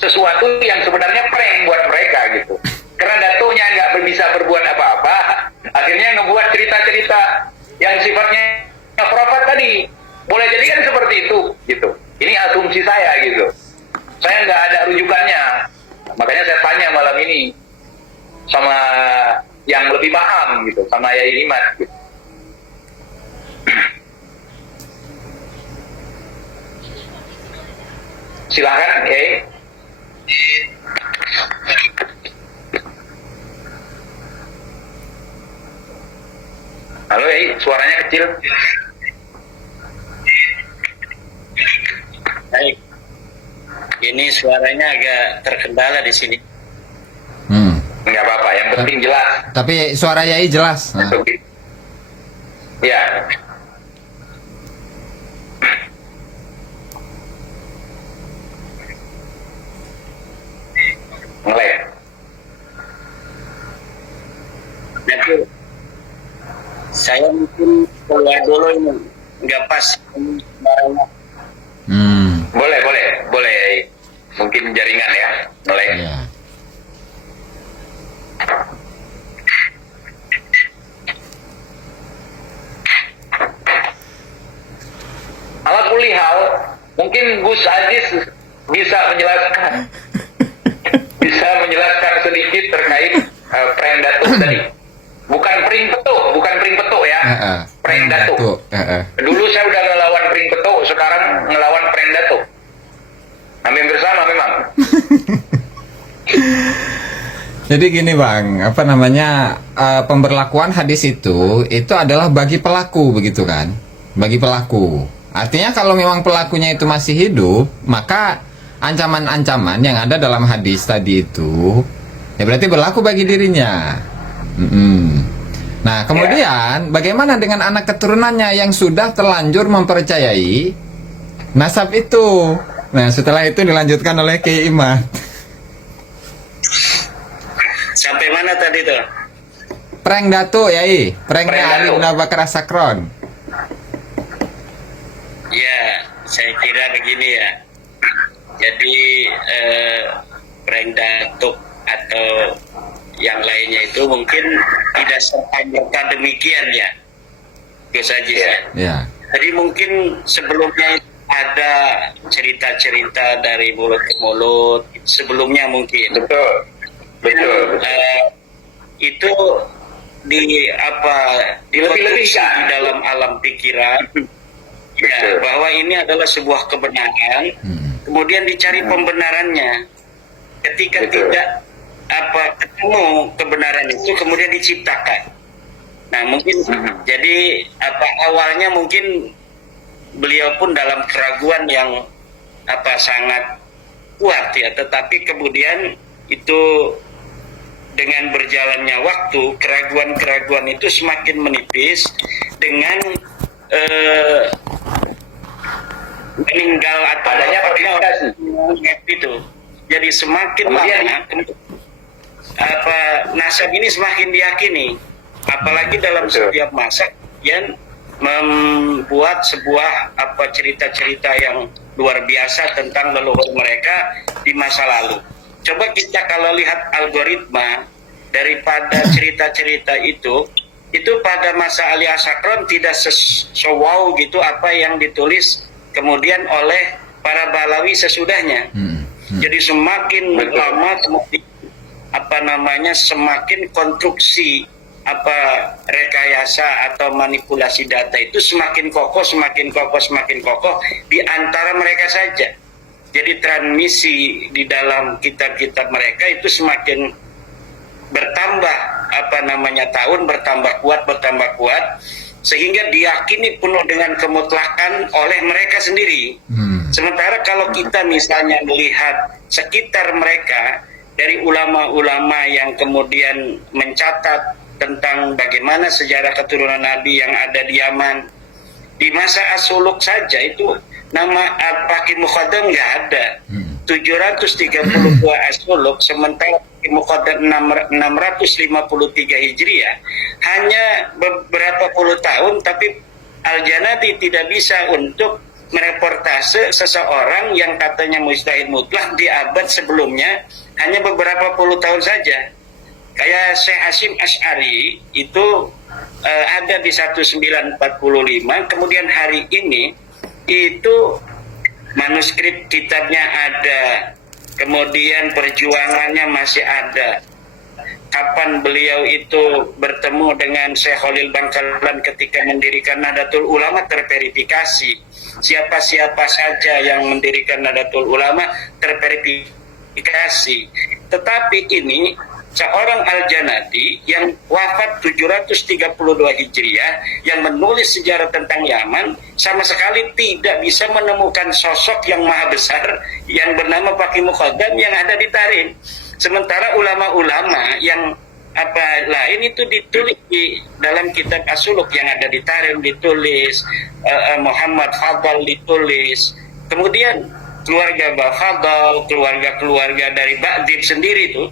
sesuatu yang sebenarnya prank buat mereka gitu. Karena datonya nggak bisa berbuat apa-apa, akhirnya ngebuat cerita-cerita yang sifatnya profet tadi. Boleh jadi kan seperti itu gitu. Ini asumsi saya gitu. Saya nggak ada rujukannya. Makanya saya tanya malam ini sama yang lebih paham gitu, sama Yai Imat gitu. Silahkan Yai. Halo Yai, suaranya kecil. Baik. Ini suaranya agak terkendala di sini. Nggak apa-apa, yang penting jelas. Tapi suara Yai jelas. Nah. Ya. Ngelag. Jadi saya mungkin keluar dulu ini nggak pas barangnya. Boleh. Mungkin jaringan ya, ngelag. Ya. Ala kulihal, mungkin Gus Aziz bisa menjelaskan sedikit terkait prank datuk tadi. Bukan pring petuk ya. Prank datuk. Dulu saya udah ngelawan pring petuk, sekarang ngelawan prank datuk. Hampir bersama memang. Jadi gini Bang, apa namanya, pemberlakuan hadis itu adalah bagi pelaku begitu kan? Bagi pelaku. Artinya kalau memang pelakunya itu masih hidup, maka ancaman-ancaman yang ada dalam hadis tadi itu ya berarti berlaku bagi dirinya. Nah kemudian bagaimana dengan anak keturunannya yang sudah terlanjur mempercayai nasab itu? Nah setelah itu dilanjutkan oleh Kiai Imat. Sampai mana tadi tuh? Prank datuk Yai, pranknya Ali bin Abu Bakar As-Sakron. Ya, saya kira begini ya. Jadi prank datuk atau yang lainnya itu mungkin tidak serta-merta demikian ya, Gus Haji ya. Ya. Jadi mungkin sebelumnya ada cerita-cerita dari mulut ke mulut sebelumnya mungkin. Betul. Itu dilebih-lebihkan di dalam alam pikiran ya, bahwa ini adalah sebuah kebenaran. Kemudian dicari pembenarannya. Ketika tidak ketemu kebenaran itu, kemudian diciptakan. Nah mungkin jadi awalnya mungkin beliau pun dalam keraguan yang sangat kuat ya, tetapi kemudian itu dengan berjalannya waktu keraguan-keraguan itu semakin menipis dengan meninggal atau adanya verifikasi itu. Jadi semakin lama nasab ini semakin diyakini, apalagi dalam setiap masa yang membuat sebuah cerita-cerita yang luar biasa tentang leluhur mereka di masa lalu. Coba kita kalau lihat algoritma daripada cerita-cerita itu pada masa Ali As-Sakron tidak wow gitu apa yang ditulis kemudian oleh para Balawi sesudahnya. Jadi semakin lama kemudian semakin konstruksi rekayasa atau manipulasi data itu semakin kokoh di antara mereka saja. Jadi transmisi di dalam kitab-kitab mereka itu semakin bertambah tahun bertambah kuat sehingga diyakini penuh dengan kemutlakan oleh mereka sendiri. Sementara kalau kita misalnya melihat sekitar mereka dari ulama-ulama yang kemudian mencatat tentang bagaimana sejarah keturunan Nabi yang ada di Yaman di masa As-Suluk saja itu nama Al-Faqih Muqaddam nggak ada. 732 As-Suluk, sementara Muqaddam 653 Hijriah hanya beberapa puluh tahun, tapi Al-Janadi tidak bisa untuk mereportase seseorang yang katanya mujtahid mutlak di abad sebelumnya hanya beberapa puluh tahun saja. Kayak Syekh Hasyim Asy'ari itu ada di 1945, kemudian hari ini itu manuskrip kitabnya ada, kemudian perjuangannya masih ada. Kapan beliau itu bertemu dengan Syekh Khalil Bangkalan ketika mendirikan Nahdlatul Ulama terverifikasi. Siapa-siapa saja yang mendirikan Nahdlatul Ulama terverifikasi. Tetapi ini seorang Al-Janadi yang wafat 732 Hijriah yang menulis sejarah tentang Yaman sama sekali tidak bisa menemukan sosok yang maha besar yang bernama Faqih Muqaddam yang ada di Tarim. Sementara ulama-ulama yang lain itu ditulis di dalam kitab As-Suluk yang ada di Tarim ditulis, Muhammad Fadl ditulis, kemudian keluarga Bafadl, keluarga-keluarga dari Ba'dib sendiri itu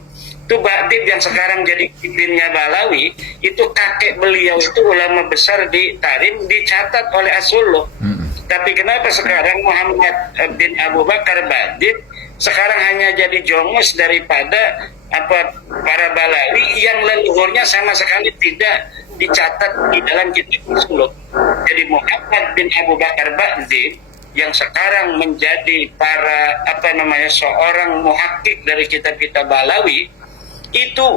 Ba'dib yang sekarang jadi pimpinnya Balawi, itu kakek beliau itu ulama besar di Tarim dicatat oleh As-Suluk. Tapi kenapa sekarang Muhammad bin Abu Bakar Ba'dib sekarang hanya jadi jongos daripada para Balawi yang leluhurnya sama sekali tidak dicatat di dalam kitab As-Suluk. Jadi Muhammad bin Abu Bakar Ba'dib yang sekarang menjadi seorang muhakkik dari kitab-kitab Balawi, itu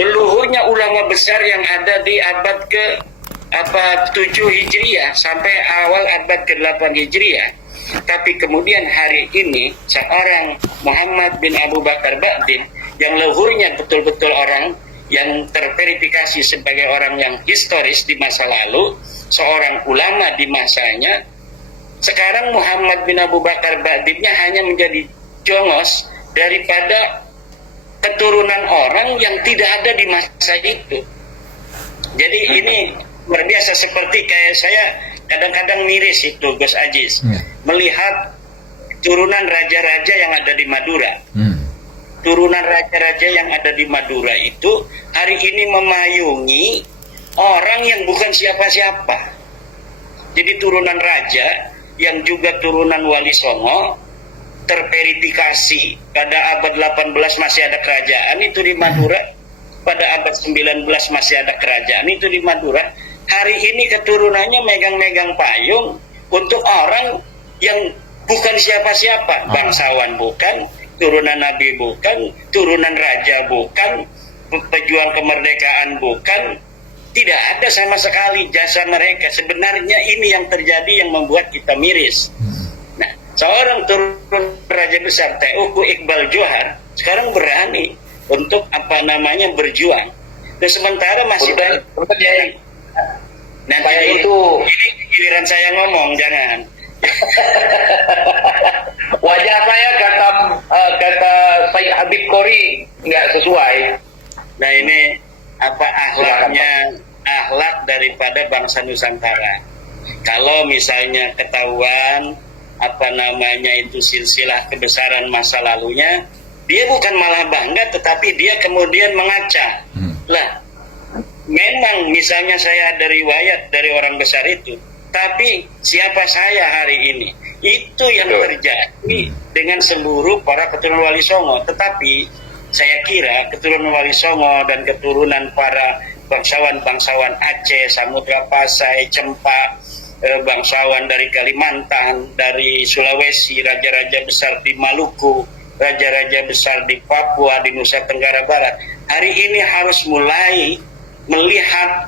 leluhurnya ulama besar yang ada di abad ke-7 Hijriah sampai awal abad ke-8 Hijriah. Tapi kemudian hari ini seorang Muhammad bin Abu Bakar Ba'dib yang leluhurnya betul-betul orang yang terverifikasi sebagai orang yang historis di masa lalu, seorang ulama di masanya, sekarang Muhammad bin Abu Bakar Ba'dibnya hanya menjadi jongos daripada keturunan orang yang tidak ada di masa itu. Jadi ini luar biasa, seperti kayak saya kadang-kadang miris itu Gus Aziz melihat turunan raja-raja yang ada di Madura. Turunan raja-raja yang ada di Madura itu hari ini memayungi orang yang bukan siapa-siapa. Jadi turunan raja yang juga turunan Wali Songo terverifikasi pada abad 18 masih ada kerajaan itu di Madura, pada abad 19 masih ada kerajaan itu di Madura. Hari ini keturunannya megang-megang payung untuk orang yang bukan siapa-siapa, bangsawan bukan, turunan nabi bukan, turunan raja bukan, pejuang kemerdekaan bukan, tidak ada sama sekali jasa mereka. Sebenarnya ini yang terjadi yang membuat kita miris. Nah, seorang turun raja besar Teuku Iqbal Johar sekarang berani untuk berjuang. Dan sementara masih banyak nanti itu ini giliran saya ngomong, jangan. wajah saya kata Sayyid Habib Qori nggak sesuai. Nah ini akhlak daripada bangsa Nusantara. Kalau misalnya ketahuan itu silsilah kebesaran masa lalunya, dia bukan malah bangga, tetapi dia kemudian mengaca. Lah, memang misalnya saya ada riwayat dari orang besar itu, tapi siapa saya hari ini? Itu yang terjadi dengan seluruh para keturunan Wali Songo. Tetapi saya kira keturunan Wali Songo dan keturunan para bangsawan-bangsawan Aceh, Samudra Pasai, Cempa, bangsawan dari Kalimantan, dari Sulawesi, raja-raja besar di Maluku, raja-raja besar di Papua, di Nusa Tenggara Barat, hari ini harus mulai melihat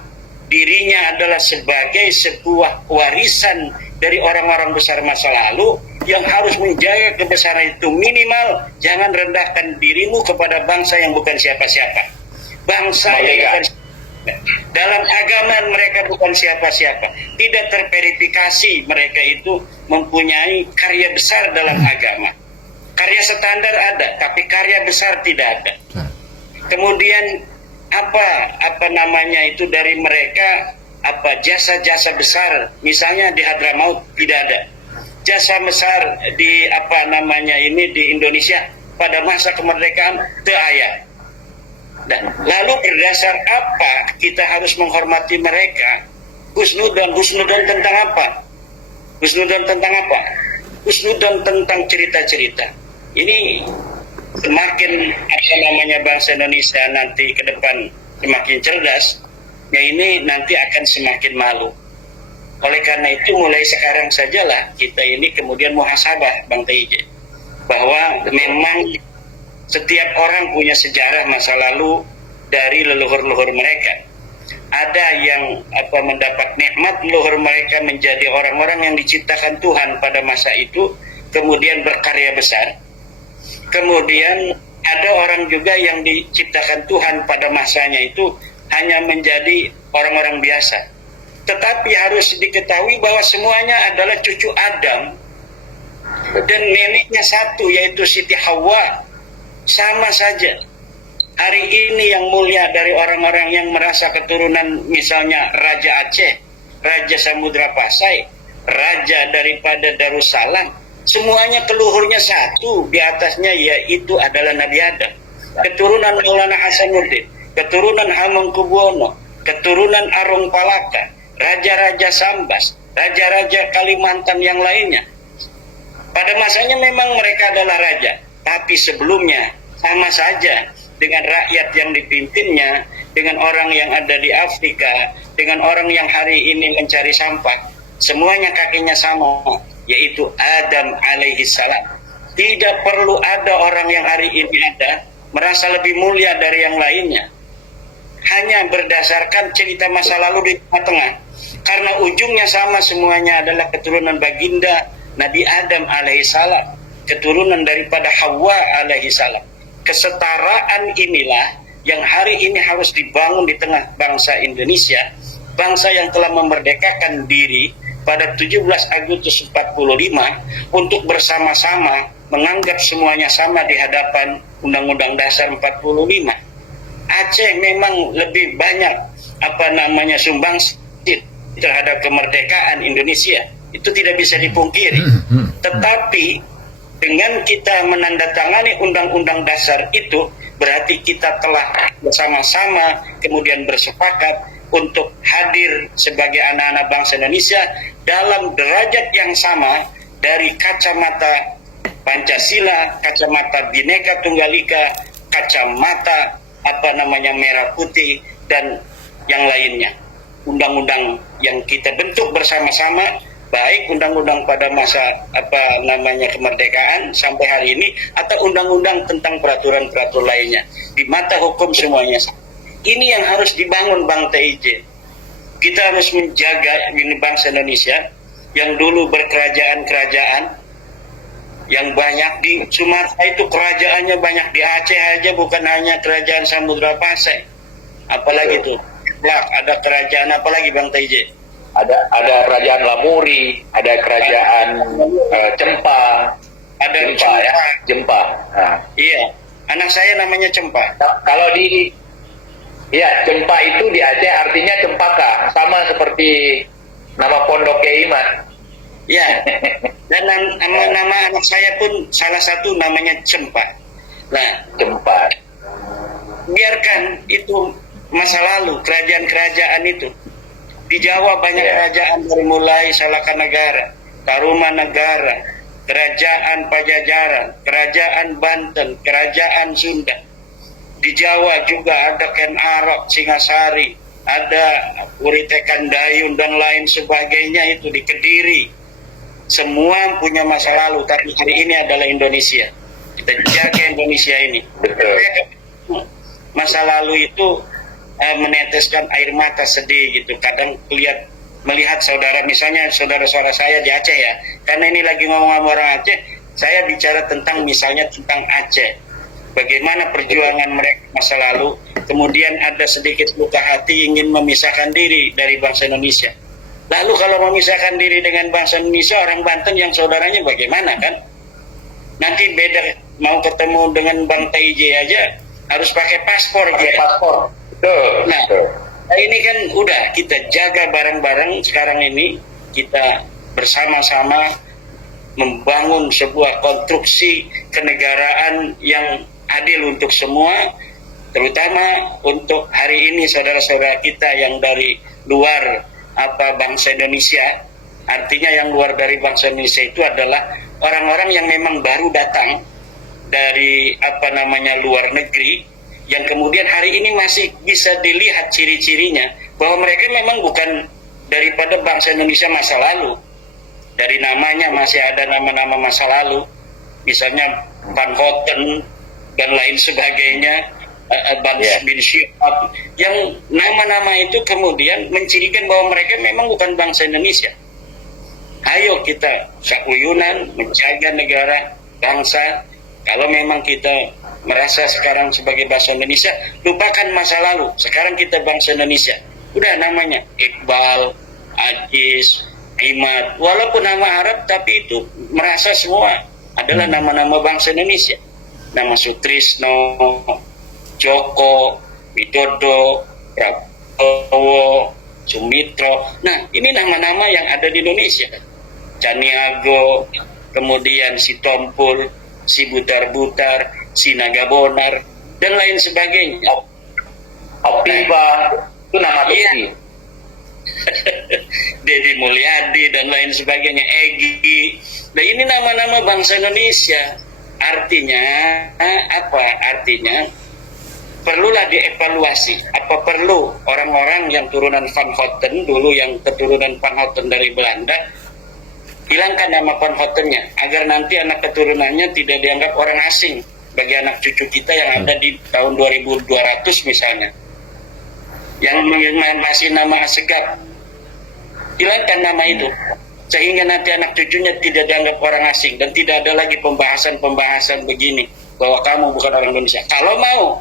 dirinya adalah sebagai sebuah warisan dari orang-orang besar masa lalu yang harus menjaga kebesaran itu. Minimal jangan rendahkan dirimu kepada bangsa yang bukan siapa-siapa, bangsa yang bukan dalam agama mereka bukan siapa-siapa, tidak terverifikasi, mereka itu mempunyai karya besar dalam agama. Karya standar ada, tapi karya besar tidak ada. Kemudian itu dari mereka jasa-jasa besar, misalnya di Hadramaut tidak ada. Jasa besar di di Indonesia pada masa kemerdekaan tidak ada. Nah, lalu berdasar apa kita harus menghormati mereka? Husnudzon tentang apa? Husnudon tentang apa? Husnudon tentang cerita-cerita. Ini semakin apa namanya bangsa Indonesia nanti ke depan semakin cerdas, ya ini nanti akan semakin malu. Oleh karena itu mulai sekarang sajalah kita ini kemudian muhasabah Bang TJ, bahwa memang setiap orang punya sejarah masa lalu dari leluhur-leluhur mereka. Ada yang mendapat nikmat leluhur mereka menjadi orang-orang yang diciptakan Tuhan pada masa itu, kemudian berkarya besar. Kemudian ada orang juga yang diciptakan Tuhan pada masanya itu hanya menjadi orang-orang biasa. Tetapi harus diketahui bahwa semuanya adalah cucu Adam dan neneknya satu, yaitu Siti Hawa. Sama saja. Hari ini yang mulia dari orang-orang yang merasa keturunan misalnya Raja Aceh, Raja Samudra Pasai, Raja daripada Darussalam, semuanya keluhurnya satu, di atasnya yaitu adalah Nabi Adam. Keturunan Maulana Hasanuddin, keturunan Hamengkubuwono, keturunan Arung Palaka, Raja-Raja Sambas, Raja-Raja Kalimantan yang lainnya. Pada masanya memang mereka adalah raja, tapi sebelumnya sama saja dengan rakyat yang dipimpinnya, dengan orang yang ada di Afrika, dengan orang yang hari ini mencari sampah. Semuanya kakinya sama, yaitu Adam alaihi salam. Tidak perlu ada orang yang hari ini ada merasa lebih mulia dari yang lainnya. Hanya berdasarkan cerita masa lalu di tengah-tengah. Karena ujungnya sama, semuanya adalah keturunan baginda Nabi Adam alaihissalam, keturunan daripada Hawa alaihissalam. Kesetaraan inilah yang hari ini harus dibangun di tengah bangsa Indonesia, bangsa yang telah memerdekakan diri pada 17 Agustus 45 untuk bersama-sama menganggap semuanya sama di hadapan Undang-Undang Dasar 45. Aceh memang lebih banyak sumbangsi terhadap kemerdekaan Indonesia, itu tidak bisa dipungkiri. Tetapi dengan kita menandatangani Undang-Undang Dasar itu, berarti kita telah bersama-sama kemudian bersepakat untuk hadir sebagai anak-anak bangsa Indonesia dalam derajat yang sama dari kacamata Pancasila, kacamata Bhinneka Tunggal Ika, kacamata merah putih dan yang lainnya. Undang-undang yang kita bentuk bersama-sama, baik undang-undang pada masa kemerdekaan sampai hari ini, atau undang-undang tentang peraturan-peraturan lainnya, di mata hukum semuanya sama. Ini yang harus dibangun Bang TIJ. Kita harus menjaga ini bangsa Indonesia yang dulu berkerajaan-kerajaan yang banyak. Di Sumatera itu kerajaannya banyak, di Aceh aja bukan hanya kerajaan Samudra Pasai, apalagi tuh ada kerajaan apalagi Bang TJ? Ada kerajaan Lamuri, ada kerajaan Cempa, ada Cempa ya, Cempa. Nah. Iya, anak saya namanya Cempa. Kalau Cempa itu di Aceh artinya cempaka, sama seperti nama Pondok Kiai Iman. Ya, dan nama anak saya pun salah satu namanya Cempa. Nah, Cempa. Biarkan itu masa lalu, kerajaan-kerajaan itu. Di Jawa banyak kerajaan dari mulai Salakanegara, Tarumanegara, Kerajaan Pajajaran, Kerajaan Banten, Kerajaan Sunda. Di Jawa juga ada Ken Arok, Singasari, ada Uritekan Dayun dan lain sebagainya itu di Kediri. Semua punya masa lalu, tapi hari ini adalah Indonesia. Kita jaga Indonesia ini. Betul. Masa lalu itu meneteskan air mata sedih gitu. Kadang melihat saudara, misalnya saudara-saudara saya di Aceh ya, karena ini lagi ngomong sama orang Aceh, saya bicara tentang misalnya tentang Aceh, bagaimana perjuangan mereka masa lalu, kemudian ada sedikit luka hati ingin memisahkan diri dari bangsa Indonesia. Lalu kalau memisahkan diri dengan bangsa Indonesia, orang Banten yang saudaranya bagaimana kan? Nanti beda, mau ketemu dengan Bang TIJ aja harus pakai paspor. Paspor. Nah, ini kan udah kita jaga bareng-bareng. Sekarang ini kita bersama-sama membangun sebuah konstruksi kenegaraan yang adil untuk semua, terutama untuk hari ini saudara-saudara kita yang dari luar bangsa Indonesia, Artinya yang luar dari bangsa Indonesia itu adalah orang-orang yang memang baru datang dari luar negeri, yang kemudian hari ini masih bisa dilihat ciri-cirinya bahwa mereka memang bukan daripada bangsa Indonesia masa lalu. Dari namanya masih ada nama-nama masa lalu, misalnya Van Houten dan lain sebagainya, bin Syihab, yang nama-nama itu kemudian mencirikan bahwa mereka memang bukan bangsa Indonesia. Ayo kita sakuyunan menjaga negara, bangsa. Kalau memang kita merasa sekarang sebagai bangsa Indonesia, lupakan masa lalu. Sekarang kita bangsa Indonesia. Udah namanya Iqbal, Ajis, Imad, walaupun nama Arab tapi itu merasa semua adalah nama-nama bangsa Indonesia. Nama Sutrisno, Joko, Widodo, Prabowo, Sumitro. Nah, ini nama-nama yang ada di Indonesia. Caniago, kemudian si Tompul, si Butar-Butar, si Nagabonar, dan lain sebagainya. Optiba, itu nama Tusi. Deddy Mulyadi dan lain sebagainya, Egy. Nah, ini nama-nama bangsa Indonesia. Artinya apa? Artinya perlulah dievaluasi. Apa perlu orang-orang yang turunan Van Houten dulu, yang keturunan Van Houten dari Belanda, hilangkan nama Van Houtennya agar nanti anak keturunannya tidak dianggap orang asing bagi anak cucu kita yang ada di tahun 2200 misalnya, yang masih nama Assegaf. Hilangkan nama itu sehingga nanti anak cucunya tidak dianggap orang asing dan tidak ada lagi pembahasan begini bahwa kamu bukan orang Indonesia. Kalau mau,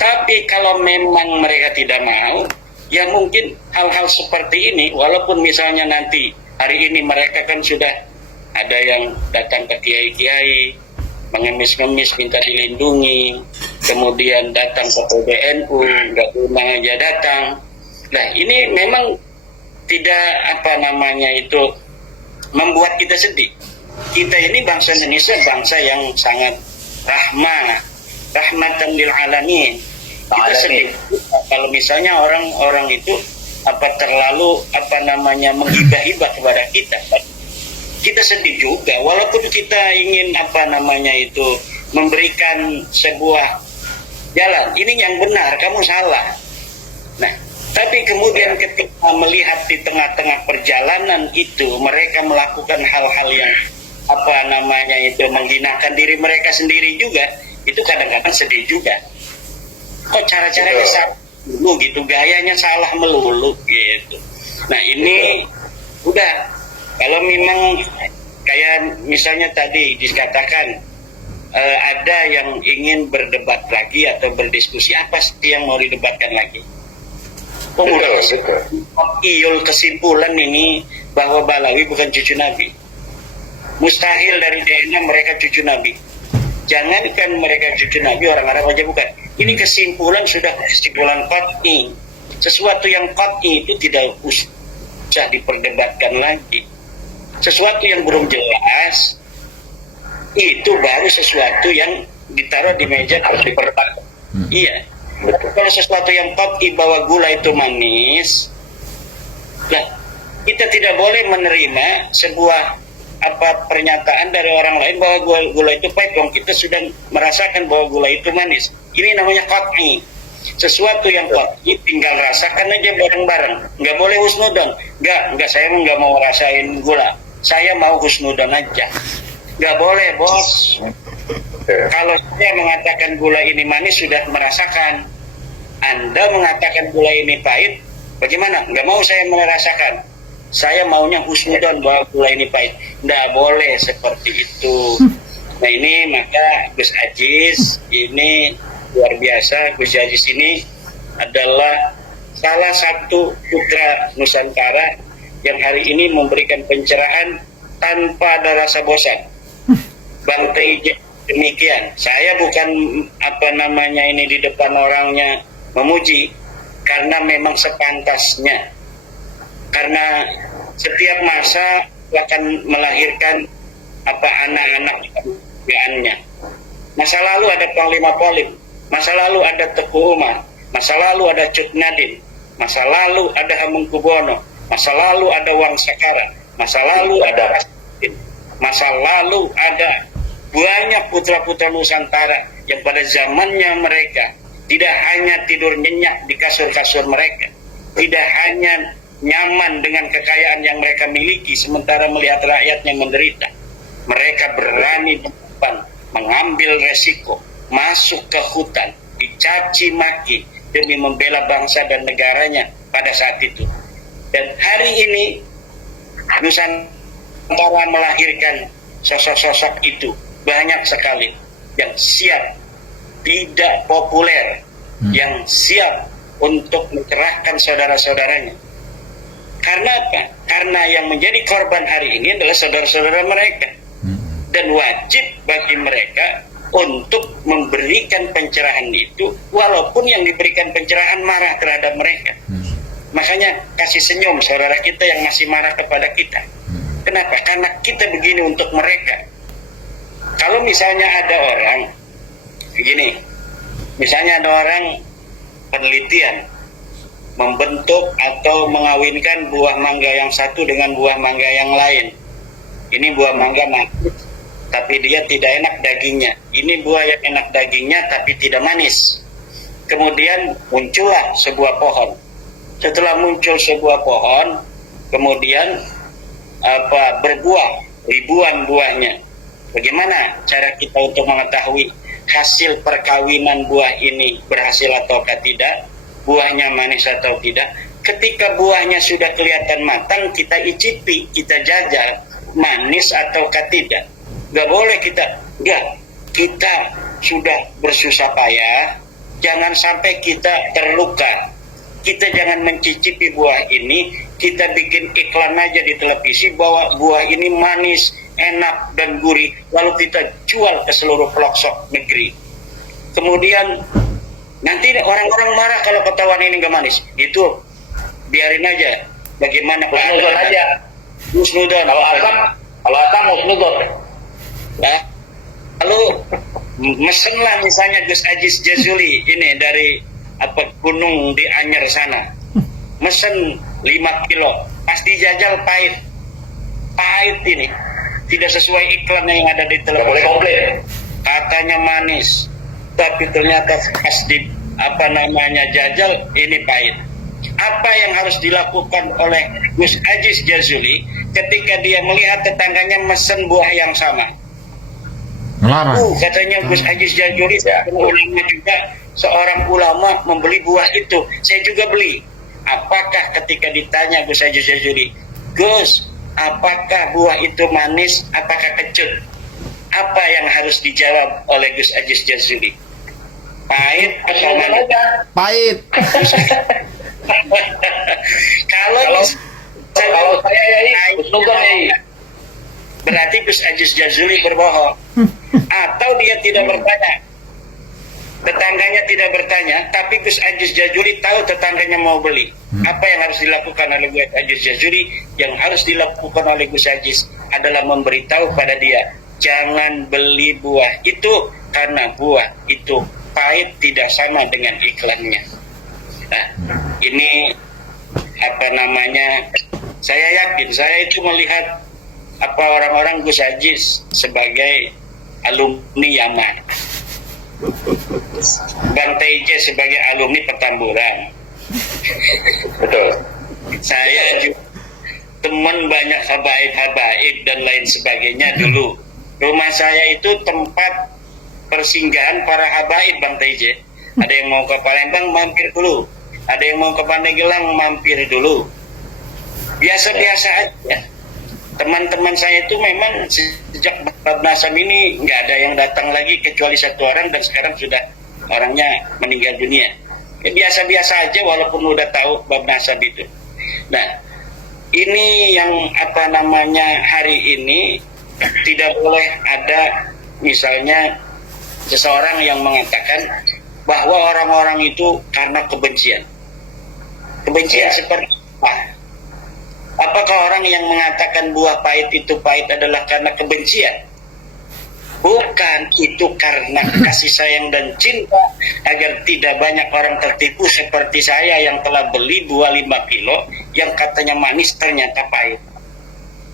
tapi kalau memang mereka tidak mau, ya mungkin hal-hal seperti ini, walaupun misalnya nanti hari ini mereka kan sudah ada yang datang ke kiai-kiai mengemis-ngemis minta dilindungi, kemudian datang ke PBNU nggak undang aja datang. Nah, ini memang tidak itu membuat kita sedih. Kita ini bangsa Indonesia, bangsa yang sangat rahmatan lil alamin. Kita sedih kalau misalnya orang-orang itu terlalu menghibah-hibah kepada kita. Kita sedih juga, walaupun kita ingin memberikan sebuah jalan, ini yang benar, kamu salah. Nah, tapi kemudian ketika melihat di tengah-tengah perjalanan itu mereka melakukan hal-hal yang menghinakan diri mereka sendiri juga, itu kadang-kadang sedih juga. Kok cara-caranya salah dulu gitu, gayanya salah melulu gitu. Nah, ini udah, kalau memang kayak misalnya tadi dikatakan ada yang ingin berdebat lagi atau berdiskusi, apa sih yang mau didebatkan lagi? Iyul kesimpulan ini bahwa Balawi bukan cucu Nabi. Mustahil dari DNA mereka cucu Nabi. Jangankan mereka cucu Nabi, orang Arab aja bukan. Ini kesimpulan sudah kesimpulan qat'i. Sesuatu yang qat'i itu tidak usah diperdebatkan lagi. Sesuatu yang belum jelas itu baru sesuatu yang ditaruh di meja harus diperdebatkan. Iya. Kalau sesuatu yang qat'i bahwa gula itu manis, nah kita tidak boleh menerima sebuah pernyataan dari orang lain bahwa gula itu pahit, kalau kita sudah merasakan bahwa gula itu manis. Ini namanya qat'i. Sesuatu yang qat'i tinggal rasakan aja bareng-bareng. Nggak boleh husnudon. Nggak, saya nggak mau rasain gula. Saya mau husnudon aja. Nggak boleh, bos. Kalau saya mengatakan gula ini manis, sudah merasakan. Anda mengatakan gula ini pahit, bagaimana? Nggak mau saya merasakan. Saya maunya husnudon bahwa gula ini pahit. Nggak boleh seperti itu. Nah, ini maka Gus Ajis ini luar biasa. Gus Ajis ini adalah salah satu putra Nusantara yang hari ini memberikan pencerahan tanpa ada rasa bosan. Bang Teja demikian. Saya bukan ini di depan orangnya memuji, karena memang sepantasnya. Karena setiap masa akan melahirkan anak-anak kemudiannya. Masa lalu ada Panglima Polim, masa lalu ada Teguh Umar, masa lalu ada Cut Nadin, masa lalu ada Hamengkubuwono, masa lalu ada Wang Sakara, masa lalu ada Rasputin, masa lalu ada banyak putra-putra Nusantara yang pada zamannya mereka tidak hanya tidur nyenyak di kasur-kasur mereka, tidak hanya nyaman dengan kekayaan yang mereka miliki sementara melihat rakyatnya menderita. Mereka berani mengambil resiko, masuk ke hutan, dicaci maki demi membela bangsa dan negaranya pada saat itu. Dan hari ini Nusantara melahirkan sosok-sosok itu banyak sekali yang siap, tidak populer, yang siap untuk mencerahkan saudara-saudaranya. Karena apa? Karena yang menjadi korban hari ini adalah saudara-saudara mereka. Dan wajib bagi mereka untuk memberikan pencerahan itu, walaupun yang diberikan pencerahan marah terhadap mereka. Makanya kasih senyum saudara kita yang masih marah kepada kita. Kenapa? Karena kita begini untuk mereka. Kalau misalnya ada orang begini, misalnya ada orang penelitian membentuk atau mengawinkan buah mangga yang satu dengan buah mangga yang lain. Ini buah mangga manis, tapi dia tidak enak dagingnya. Ini buah yang enak dagingnya, tapi tidak manis. Kemudian muncullah sebuah pohon. Setelah muncul sebuah pohon, kemudian berbuah ribuan buahnya. Bagaimana cara kita untuk mengetahui hasil perkawinan buah ini berhasil ataukah tidak? Buahnya manis atau tidak? Ketika buahnya sudah kelihatan matang, kita icipi, kita jajal manis ataukah tidak. Gak boleh kita sudah bersusah payah, jangan sampai kita terluka. Kita jangan mencicipi buah ini, kita bikin iklan aja di televisi bahwa buah ini manis, enak dan gurih, lalu kita jual ke seluruh pelosok negeri. Kemudian nanti orang-orang marah kalau ketahuan ini gak manis. Itu biarin aja. Bagaimana Musnudon aja. Musnudon. Kalau asam musnudon. Nah, lalu mesenlah misalnya Gus Ajis Jazuli ini dari gunung di Anyer sana. Mesen 5 kilo. Pasti jajal pahit. Pahit ini. Tidak sesuai iklan yang ada di televisi. Boleh komplain. Katanya manis, tapi ternyata pas di jajal ini pahit. Apa yang harus dilakukan oleh Gus Ajis Jazuli ketika dia melihat tetangganya mesen buah yang sama? Melarang. Katanya Gus Ajis Jazuli ulama juga, seorang ulama membeli buah itu. Saya juga beli. Apakah ketika ditanya Gus Ajis Jazuli, Gus, apakah buah itu manis, apakah kecut? Apa yang harus dijawab oleh Gus Ajis Jazuli? Pahit atau manis? Pahit. Kalau saya ya berarti Gus Ajis Jazuli berbohong. Atau dia tidak bertanya, tetangganya tidak bertanya, tapi Gus Ajis Jazuli tahu tetangganya mau beli. Apa yang harus dilakukan oleh Gus Ajis Jazuli? Yang harus dilakukan oleh Gus Ajis adalah memberitahu pada dia, jangan beli buah itu karena buah itu pahit, tidak sama dengan iklannya. Nah, ini saya yakin, saya itu melihat orang-orang Gus Ajis sebagai alumni Yaman, Bang TJ sebagai alumni Petamburan. Betul. Saya juga teman banyak habaib dan lain sebagainya dulu. Rumah saya itu tempat persinggahan para habaib, Bang TJ. Ada yang mau ke Palembang mampir dulu, ada yang mau ke Pandeglang mampir dulu. Biasa-biasa aja. Teman-teman saya itu memang sejak Bab Nasam ini nggak ada yang datang lagi kecuali satu orang, dan sekarang sudah orangnya meninggal dunia. Ya, biasa-biasa aja walaupun udah tahu Bab Nasam itu. Nah, ini yang hari ini tidak boleh ada misalnya seseorang yang mengatakan bahwa orang-orang itu karena kebencian. Kebencian seperti apa? Apakah orang yang mengatakan buah pahit itu pahit adalah karena kebencian? Bukan, itu karena kasih sayang dan cinta agar tidak banyak orang tertipu seperti saya yang telah beli 25 kilo yang katanya manis ternyata pahit.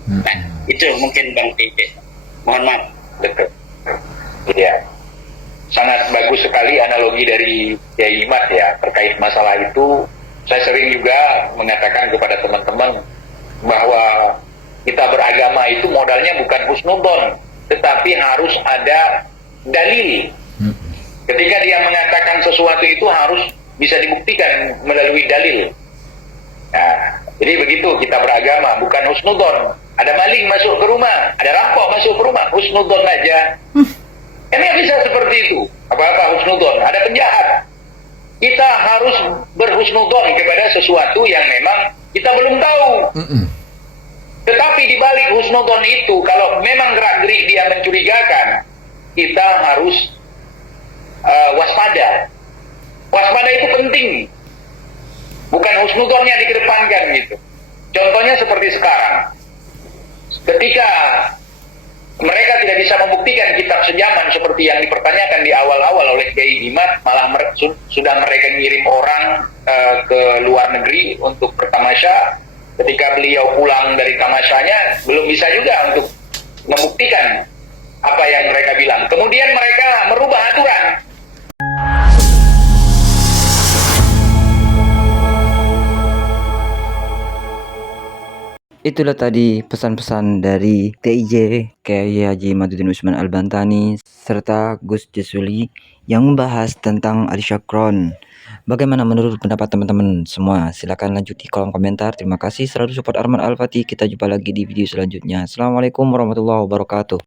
Nah, itu mungkin Bang TJ. Mohon maaf. Betul. Iya. Sangat bagus sekali analogi dari Kiai Imat ya terkait masalah itu. Saya sering juga mengatakan kepada teman-teman bahwa kita beragama itu modalnya bukan husnudon, tetapi harus ada dalil. Ketika dia mengatakan sesuatu itu harus bisa dibuktikan melalui dalil. Nah, jadi begitu kita beragama, bukan husnudon. Ada maling masuk ke rumah, ada rampok masuk ke rumah, husnudon aja. Kan nggak bisa seperti itu. Apa-apa husnudon, ada penjahat. Kita harus berhusnudon kepada sesuatu yang memang kita belum tahu. Tetapi di balik husnudon itu, kalau memang gerak-gerik dia mencurigakan, kita harus waspada. Waspada itu penting. Bukan husnudonnya dikedepankan gitu. Contohnya seperti sekarang. Ketika mereka tidak bisa membuktikan kitab sejaman seperti yang dipertanyakan di awal-awal oleh Kiai Imat, malah sudah mereka ngirim orang ke luar negeri untuk bertamasya. Ketika beliau pulang dari tamasyanya, belum bisa juga untuk membuktikan apa yang mereka bilang. Kemudian mereka merubah aturan. Itulah tadi pesan-pesan dari TIJ Kiai Haji Madudin Usman Al-Bantani serta Gus Jasuli yang membahas tentang Ali Syakron. Bagaimana menurut pendapat teman-teman semua? Silahkan lanjut di kolom komentar. Terima kasih selalu support Arman Al-Fatih. Kita jumpa lagi di video selanjutnya. Assalamualaikum warahmatullahi wabarakatuh.